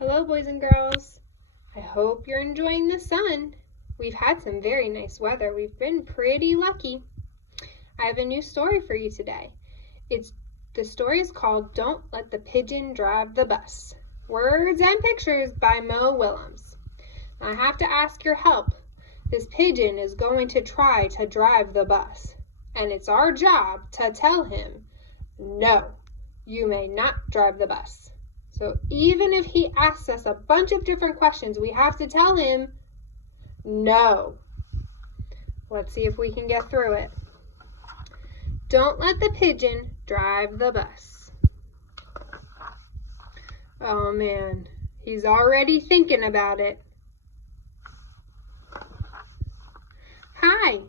Hello, boys and girls. I hope you're enjoying the sun. We've had some very nice weather. We've been pretty lucky. I have a new story for you today. The story is called Don't Let the Pigeon Drive the Bus. Words and pictures by Mo Willems. I have to ask your help. This pigeon is going to try to drive the bus, and it's our job to tell him, no, you may not drive the bus. So even if he asks us a bunch of different questions, we have to tell him, no. Let's see if we can get through it. Don't let the pigeon drive the bus. Oh man, he's already thinking about it. Hi,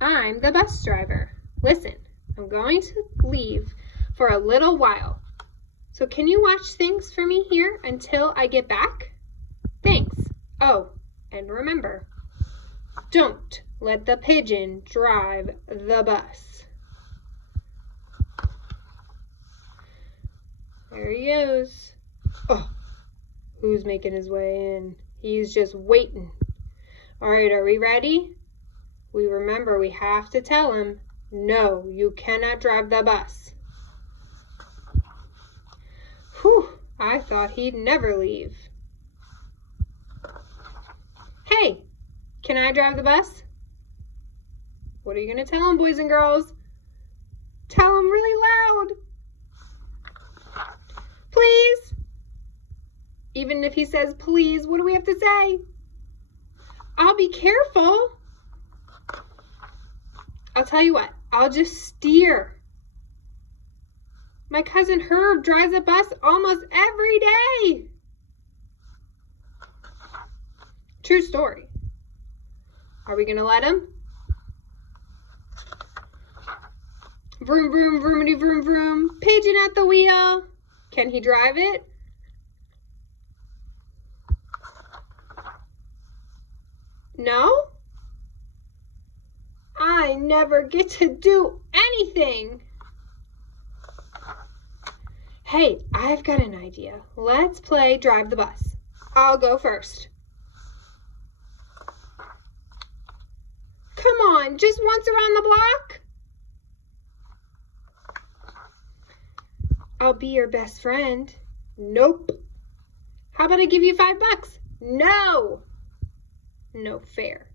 I'm the bus driver. Listen, I'm going to leave for a little while. So can you watch things for me here until I get back? Thanks. Oh, and remember, don't let the pigeon drive the bus. There he is. Oh, who's making his way in? He's just waiting. All right, are we ready? Remember, we have to tell him, no, you cannot drive the bus. Whew, I thought he'd never leave. Hey, can I drive the bus? What are you going to tell him, boys and girls? Tell him really loud. Please. Even if he says please, what do we have to say? I'll be careful. I'll tell you what, I'll just steer. My cousin Herb drives a bus almost every day. True story. Are we going to let him? Vroom, vroom, vroomity, vroom, vroom. Pigeon at the wheel. Can he drive it? No? I never get to do anything. Hey, I've got an idea. Let's play drive the bus. I'll go first. Come on, just once around the block? I'll be your best friend. Nope. How about I give you $5? No. No fair.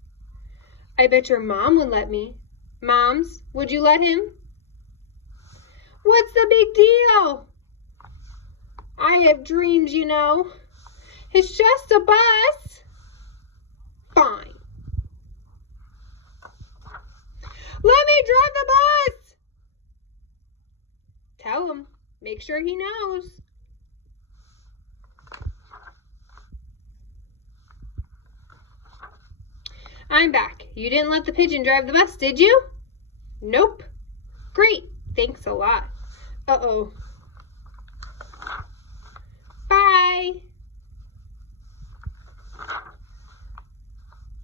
I bet your mom would let me. Moms, would you let him? What's the big deal? I have dreams, you know. It's just a bus. Fine. Let me drive the bus. Tell him. Make sure he knows. I'm back. You didn't let the pigeon drive the bus, did you? Nope. Great. Thanks a lot. Uh-oh. Bye.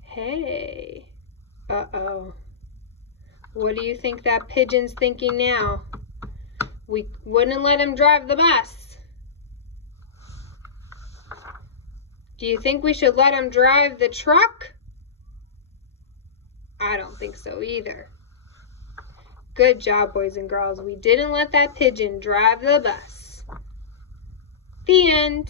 Hey. Uh-oh. What do you think that pigeon's thinking now? We wouldn't let him drive the bus. Do you think we should let him drive the truck? I don't think so either. Good job, boys and girls. We didn't let that pigeon drive the bus. The end.